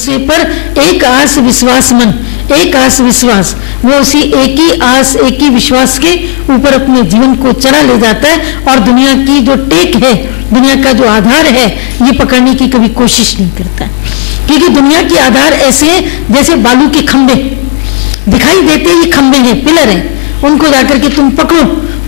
से पर एक आस विश्वास मन, एक आस विश्वास, वो उसी एक ही आस एक ही विश्वास के ऊपर अपने जीवन को चला ले जाता है और दुनिया की जो टेक है, दुनिया का जो आधार है, ये पकड़ने की कभी कोशिश नहीं करता है। क्योंकि दुनिया के आधार ऐसे हैं जैसे बालू के खंबे दिखाई देते, ये खंबे हैं, पिलर हैं, उनको जाकर के तुम पकड़ो,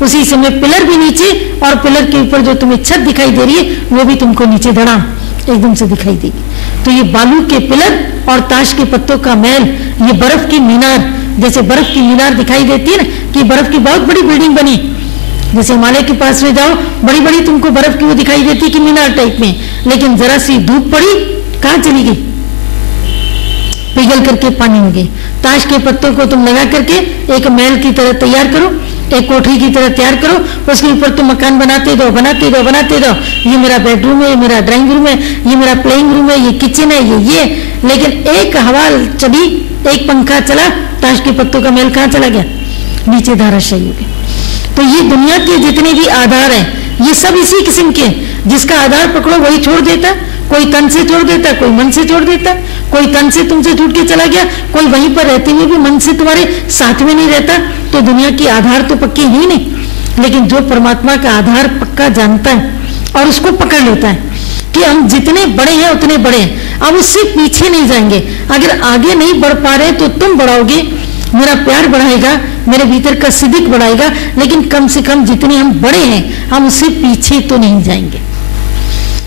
उसी समय पिलर भी नीचे और पिलर के ऊपर जो तुम्हें छत दिखाई दे रही है वो भी तुमको नीचे धड़ाम एकदम से दिखाई देगी। तो ये बालू के पिलर और ताश के पत्तों का महल, ये बर्फ की मीनार, जैसे बर्फ की मीनार दिखाई देती है ना कि बर्फ की बहुत बड़ी बिल्डिंग बनी, जैसे हिमालय के पास में जाओ बड़ी बड़ी तुमको बर्फ की वो दिखाई देती कि मीनार टाइप में, लेकिन जरा सी धूप पड़ी कहाँ चली गई, पिघल करके पानी हो गई। ताश के पत्तों को तुम लगा करके एक महल की तरह तैयार करो, एक कोठरी की तरह तैयार करो, उसके ऊपर तुम मकान बनाते दो बनाते दो बनाते दो, ये मेरा बेडरूम है, ये मेरा ड्राइंग रूम है, ये मेरा प्लेइंग रूम है, ये किचन है, ये लेकिन एक हवा चली, एक पंखा चला, ताश के पत्तों का महल कहाँ चला गया, नीचे धाराशायी हो गया। तो ये दुनिया के जितने भी आधार हैं ये सब इसी किस्म के, जिसका आधार पकड़ो वही छोड़ देता, कोई तन से छोड़ देता, कोई मन से छोड़ देता, कोई तन से तुमसे छूट के चला गया, कोई वहीं पर रहते हुए भी मन से तुम्हारे साथ में नहीं रहता। तो दुनिया की आधार तो पक्के ही नहीं, लेकिन जो परमात्मा का आधार पक्का जानता है और उसको पकड़ लेता है कि हम जितने बड़े हैं उतने बड़े हैं, अब उससे पीछे नहीं जाएंगे। अगर आगे नहीं बढ़ पा रहे तो तुम बढ़ाओगे, मेरा प्यार बढ़ाएगा, मेरे भीतर का सिद्दीक बढ़ाएगा, लेकिन कम से कम जितने हम बड़े हैं हम उससे पीछे तो नहीं जाएंगे।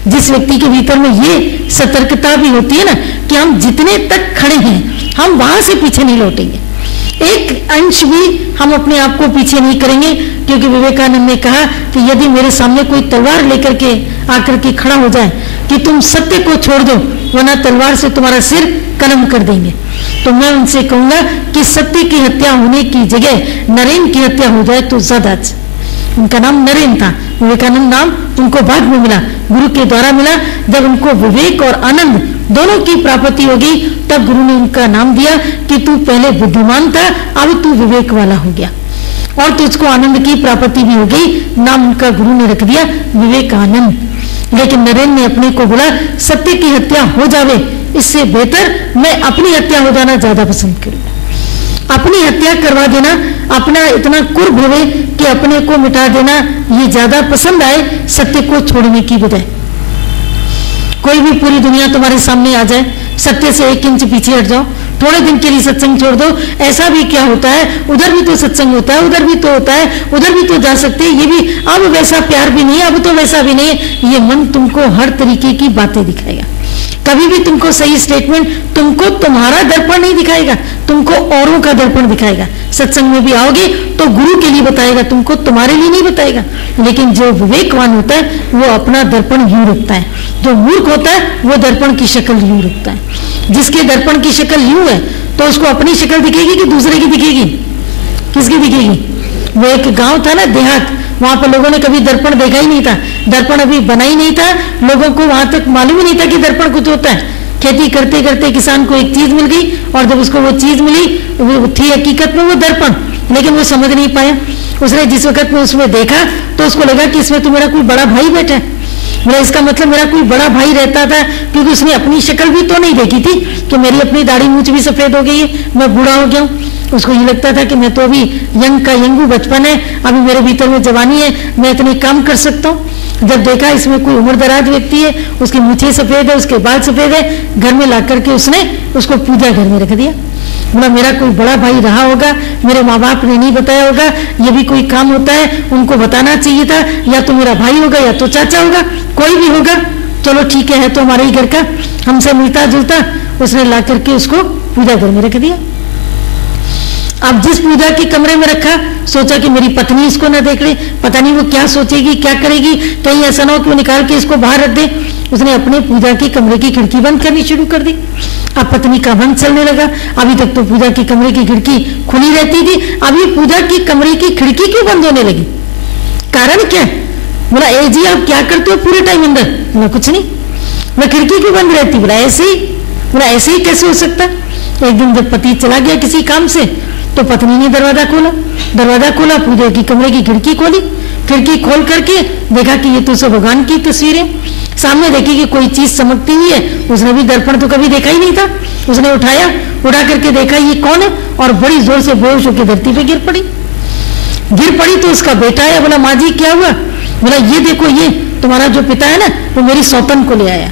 जिस व्यक्ति के भीतर में ये सतर्कता भी होती है ना कि हम जितने तक खड़े हैं हम वहां से पीछे नहीं लौटेंगे, एक अंश भी हम अपने आप को पीछे नहीं करेंगे। क्योंकि विवेकानंद ने कहा कि यदि मेरे सामने कोई तलवार लेकर के आकर के खड़ा हो जाए कि तुम सत्य को छोड़ दो वरना तलवार से तुम्हारा सिर कलम कर देंगे, तो मैं उनसे कहूंगा कि सत्य की हत्या होने की जगह नरेन की हत्या हो जाए तो ज्यादा अच्छा। उनका नाम नरेन था, विवेकानंद नाम उनको बाद में मिला, गुरु के द्वारा मिला। जब उनको विवेक और आनंद दोनों की प्राप्ति होगी तब गुरु ने उनका नाम दिया कि तू पहले बुद्धिमान था अब तू विवेक वाला हो गया और तुझको आनंद की प्राप्ति भी हो गई, नाम उनका गुरु ने रख दिया विवेकानंद। लेकिन नरेन ने अपने को बोला सत्य की हत्या हो जावे इससे बेहतर मैं अपनी हत्या हो जाना ज्यादा पसंद करूंगा। अपनी हत्या करवा देना, अपना इतना कुर्ब होवे कि अपने को मिटा देना, ये ज्यादा पसंद आए सत्य को छोड़ने की बजाय। कोई भी पूरी दुनिया तुम्हारे सामने आ जाए, सत्य से 1 इंच पीछे हट जाओ, थोड़े दिन के लिए सत्संग छोड़ दो, ऐसा भी क्या होता है, उधर भी तो सत्संग होता है, उधर भी तो होता है, उधर भी तो जा सकते हैं, ये भी अब वैसा प्यार भी नहीं है, अब तो वैसा भी नहीं है। ये मन तुमको हर तरीके की बातें दिखाएगा, कभी भी तुमको सही स्टेटमेंट, तुमको तुम्हारा दर्पण नहीं दिखाएगा, तुमको औरों का दर्पण दिखाएगा। सत्संग में भी आओगे तो गुरु के लिए बताएगा, तुमको तुम्हारे लिए नहीं बताएगा। लेकिन जो विवेकवान होता है वो अपना दर्पण यूं रखता है, जो मूर्ख होता है वो दर्पण की शक्ल यूं रखता है। जिसके दर्पण की शक्ल यूं है तो उसको अपनी शक्ल दिखेगी कि दूसरे की दिखेगी, किसकी दिखेगी। वो एक गांव था ना, देहात, वहां पर लोगों ने कभी दर्पण देखा ही नहीं था, दर्पण अभी बना ही नहीं था, लोगों को वहां तक मालूम ही नहीं था कि दर्पण कुछ होता है। खेती करते करते किसान को एक चीज मिल गई और जब उसको वो चीज मिली वो थी हकीकत में वो दर्पण, लेकिन वो समझ नहीं पाया। उसने जिस वक्त में उसमें देखा तो उसको लगा कि इसमें तो मेरा कोई बड़ा भाई बैठा है, मेरा इसका मतलब मेरा कोई बड़ा भाई रहता था, क्योंकि उसने अपनी शक्ल भी तो नहीं देखी थी कि मेरी अपनी दाढ़ी मूंछ भी सफेद हो गई है, मैं बूढ़ा हो गया हूँ। उसको ये लगता था कि मैं तो अभी यंग का यंगू बचपन है, अभी मेरे भीतर में जवानी है, मैं इतने काम कर सकता हूँ। जब देखा इसमें कोई उम्रदराज व्यक्ति है, उसकी मूछें सफेद है, उसके बाल सफेद है, घर में ला करके उसने उसको पूजा घर में रख दिया। बोला मेरा कोई बड़ा भाई रहा होगा, मेरे माँ बाप ने नहीं बताया होगा, ये भी कोई काम होता है, उनको बताना चाहिए था, या तो मेरा भाई होगा या तो चाचा होगा, कोई भी होगा, चलो ठीक है तो हमारे ही घर का, हमसे मिलता जुलता। उसने ला करके उसको पूजा घर में रख दिया। अब जिस पूजा के कमरे में रखा, सोचा कि मेरी पत्नी इसको न देख ले, पता नहीं वो क्या सोचेगी क्या करेगी, कहीं ऐसा ना हो कि वो निकाल के इसको बाहर रख दे। उसने अपने पूजा के कमरे की खिड़की बंद करनी शुरू कर दी। अब पत्नी का मन चलने लगा, अभी तक तो पूजा के कमरे की खिड़की खुली रहती थी, अभी पूजा की कमरे की खिड़की क्यों बंद होने लगी, कारण क्या। बोला ए जी आप क्या करते हो पूरे टाइम अंदर। बोला कुछ नहीं। बोला खिड़की क्यों बंद रहती। बोला ऐसे ही। बोला ऐसे ही कैसे हो सकता। एक दिन जब पति चला गया किसी काम से तो पत्नी ने दरवाजा खोला, पूजा की कमरे की खिड़की खोली, खिड़की खोल करके देखा कि ये तो सब भगवान की तस्वीरें। सामने देखी कि कोई चीज चमकती हुई है, उसने भी दर्पण तो कभी देखा ही नहीं था, उसने उठाया, उठा करके देखा ये कौन है, और बड़ी जोर से बेहोश होकर धरती पे गिर पड़ी। तो उसका बेटा है, बोला माँ जी क्या हुआ? बोला ये देखो, ये तुम्हारा जो पिता है ना, वो मेरी सौतन को ले आया।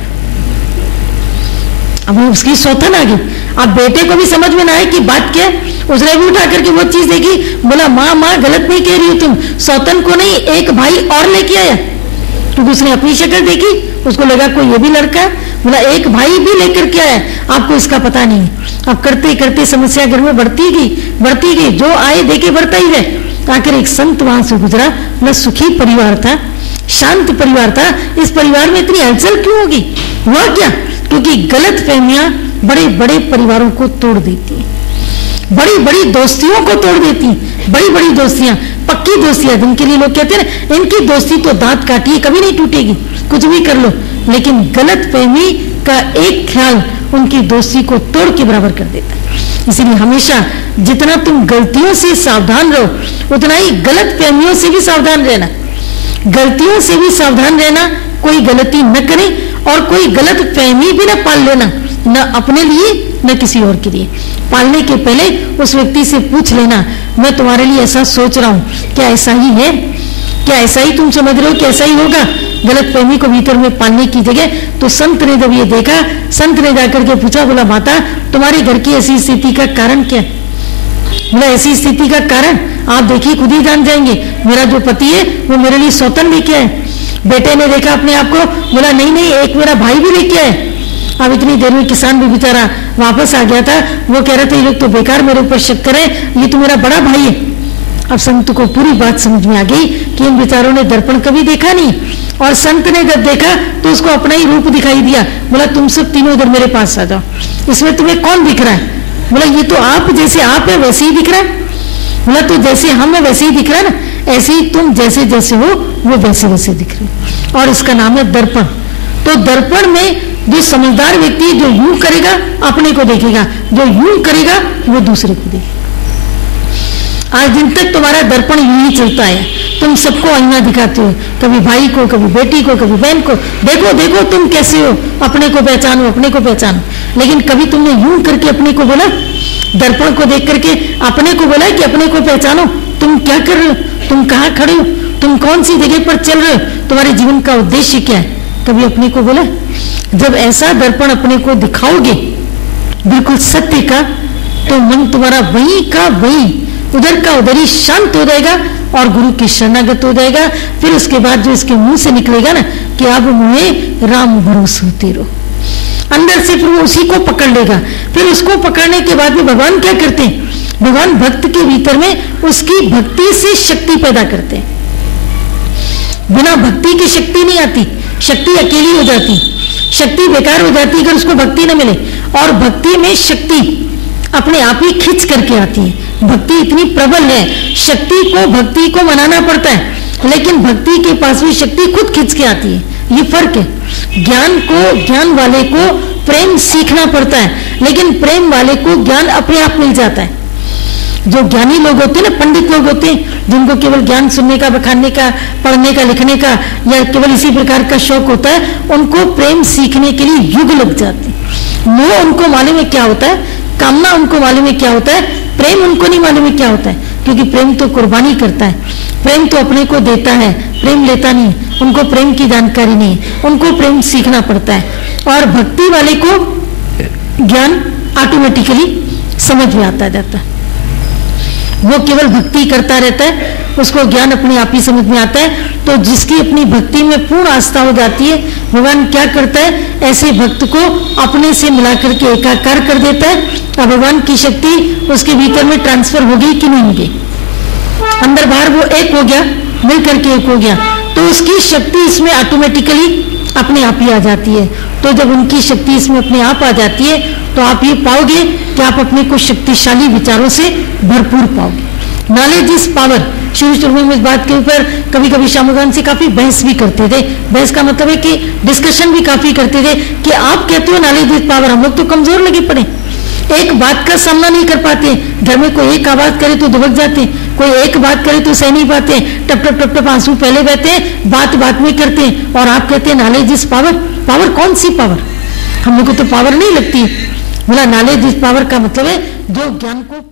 अब उसकी सौतन आ गई। अब बेटे को भी समझ में ना आए कि बात क्या है, उसने भी उठा करके वो चीज देखी, बोला माँ माँ गलत नहीं कह रही हो तुम, सौतन को नहीं एक भाई और लेके आया। क्योंकि उसने अपनी शक्ल देखी, उसको लगा कोई ये भी लड़का है, बोला एक भाई भी लेकर के आया, आपको इसका पता नहीं। अब करते करते समस्या घर में बढ़ती गई, जो आए देखे बढ़ता ही रहे। आखिर एक संत वहां से गुजरा, बोला सुखी परिवार था, शांत परिवार था, इस परिवार में इतनी हलचल क्यों होगी? हुआ क्या? क्योंकि गलत फहमियां बड़े बड़े परिवारों को तोड़ देती हैं, बड़ी बड़ी दोस्तियों को तोड़ देती हैं। बड़ी बड़ी दोस्तियां, पक्की दोस्तियां, जिनके लिए लोग कहते हैं ना इनकी दोस्ती तो दांत काटिए कभी नहीं टूटेगी, कुछ भी कर लो, लेकिन गलत फहमी का एक ख्याल उनकी दोस्ती को तोड़ के बराबर कर देता है। इसलिए हमेशा जितना तुम गलतियों से सावधान रहो, उतना ही गलत फहमियों से भी सावधान रहना। गलतियों से भी सावधान रहना, कोई गलती न करे और कोई गलत फहमी भी न पाल लेना, न अपने लिए न किसी और के लिए। पालने के पहले उस व्यक्ति से पूछ लेना, मैं तुम्हारे लिए ऐसा सोच रहा हूँ, क्या ऐसा ही है? क्या ऐसा ही तुम समझ रहे हो कि ऐसा ही होगा? गलत फहमी को भीतर में पालने की जगह तो संत ने जब ये देखा, संत ने जाकर के पूछा, बोला माता तुम्हारे घर की ऐसी स्थिति का कारण क्या? बोला ऐसी स्थिति का कारण आप देखिए खुद ही जान जाएंगे, मेरा जो पति है वो मेरे लिए सौतन लेके आए। बेटे ने देखा अपने आप को, बोला नहीं एक मेरा भाई भी लेके आए। अब इतनी देर में किसान भी बेचारा वापस आ गया था, वो कह रहे थे ये लोग तो बेकार मेरे ऊपर शक करें, ये तो मेरा बड़ा भाई है। अब संत को पूरी बात समझ में आ गई कि इन बेचारों ने दर्पण कभी देखा नहीं, और संत ने जब देखा तो उसको अपना ही रूप दिखाई दिया। बोला तुम सब तीनों इधर मेरे पास आ जाओ, इसमें तुम्हें कौन दिख रहा है? बोला ये तो आप जैसे आप है वैसे ही दिख रहा है। बोला तो जैसे हम है वैसे ही दिख रहा है ना, ऐसे ही तुम जैसे जैसे हो वो वैसे वैसे दिख रहे हो, और इसका नाम है दर्पण। तो दर्पण में जो समझदार व्यक्ति जो यूं करेगा अपने को देखेगा, जो यूं करेगा वो दूसरे को देखेगा। आज दिन तक तुम्हारा दर्पण यूं ही चलता है, तुम सबको आईना दिखाते हो, कभी भाई को, कभी बेटी को, कभी बहन को, देखो देखो तुम कैसे हो, अपने को पहचानो, अपने को पहचानो। लेकिन कभी तुमने यूं करके अपने को बोला, दर्पण को देख करके अपने को बोला कि अपने को पहचानो, तुम क्या कर रहे हो, तुम कहाँ खड़े हो, तुम कौन सी जगह पर चल रहे हो, तुम्हारे जीवन का उद्देश्य क्या है? कभी अपने को बोला? जब ऐसा दर्पण अपने को दिखाओगे बिल्कुल सत्य का, तो मन तुम्हारा वही का वही, उधर का उधर ही शांत हो जाएगा और गुरु की शरणागत हो जाएगा। फिर उसके बाद जो इसके मुंह से निकलेगा ना कि अब मुझे राम भरोसे होते रहो, अंदर से फिर वो उसी को पकड़ लेगा। फिर उसको पकड़ने के बाद में भगवान क्या करते हैं? भगवान भक्त के भीतर में उसकी भक्ति से शक्ति पैदा करते हैं। बिना भक्ति की शक्ति नहीं आती, शक्ति अकेली हो जाती, शक्ति बेकार हो जाती अगर उसको भक्ति न मिले। और भक्ति में शक्ति अपने आप ही खिंच करके आती है। भक्ति इतनी प्रबल है, शक्ति को भक्ति को मनाना पड़ता है, लेकिन भक्ति के पास भी शक्ति खुद खिंच के आती है। ये फर्क है। ज्ञान वाले को प्रेम सीखना पड़ता है, लेकिन प्रेम वाले को ज्ञान अपने आप मिल जाता है। जो ज्ञानी लोग होते हैं ना, पंडित लोग होते हैं, जिनको केवल ज्ञान सुनने का, बखानने का, पढ़ने का, लिखने का या केवल इसी प्रकार का शौक होता है, उनको प्रेम सीखने के लिए युग लग जाते हैं। मोह उनको मालूम है क्या होता है, कामना उनको मालूम है क्या होता है, प्रेम उनको नहीं मालूम है क्या होता है। क्योंकि प्रेम तो कुर्बानी करता है, प्रेम तो अपने को देता है, प्रेम लेता नहीं। उनको प्रेम की जानकारी नहीं, उनको प्रेम सीखना पड़ता है। और भक्ति वाले को ज्ञान ऑटोमेटिकली समझ में आता जाता है। वो केवल भक्ति करता रहता है, उसको ज्ञान अपने आप ही समझ में आता है। तो जिसकी अपनी भक्ति में पूर्ण आस्था हो जाती है, भगवान क्या करता है, ऐसे भक्त को अपने से मिलाकर के एकाकार कर देता है। और भगवान की शक्ति उसके भीतर में ट्रांसफर हो गई कि नहीं हो गई, अंदर बाहर वो एक हो गया, मिल करके एक हो गया, तो उसकी शक्ति इसमें ऑटोमेटिकली अपने आप ही आ जाती है। तो जब उनकी शक्ति इसमें अपने आप आ जाती है, तो आप ये पाओगे कि आप अपने को शक्तिशाली विचारों से भरपूर पाओगे। Knowledge is power. शुरू में इस बात के ऊपर कभी कभी श्याम भगवान से काफी बहस भी करते थे। बहस का मतलब है कि डिस्कशन भी काफी करते थे कि आप कहते हो नॉलेज इज पावर, हम लोग तो कमजोर लगे पड़े, एक बात का सामना नहीं कर पाते। घर में कोई एक आवाज करे तो दुबक जाते, कोई एक बात करे तो सह नहीं पाते, टप टप टप टप आंसू पहले बहते हैं, बात बात में करते हैं, और आप कहते हैं नॉलेज इज पावर। पावर कौन सी पावर? हम लोग को तो पावर नहीं लगती। बोला नॉलेज इज पावर का मतलब है जो ज्ञान को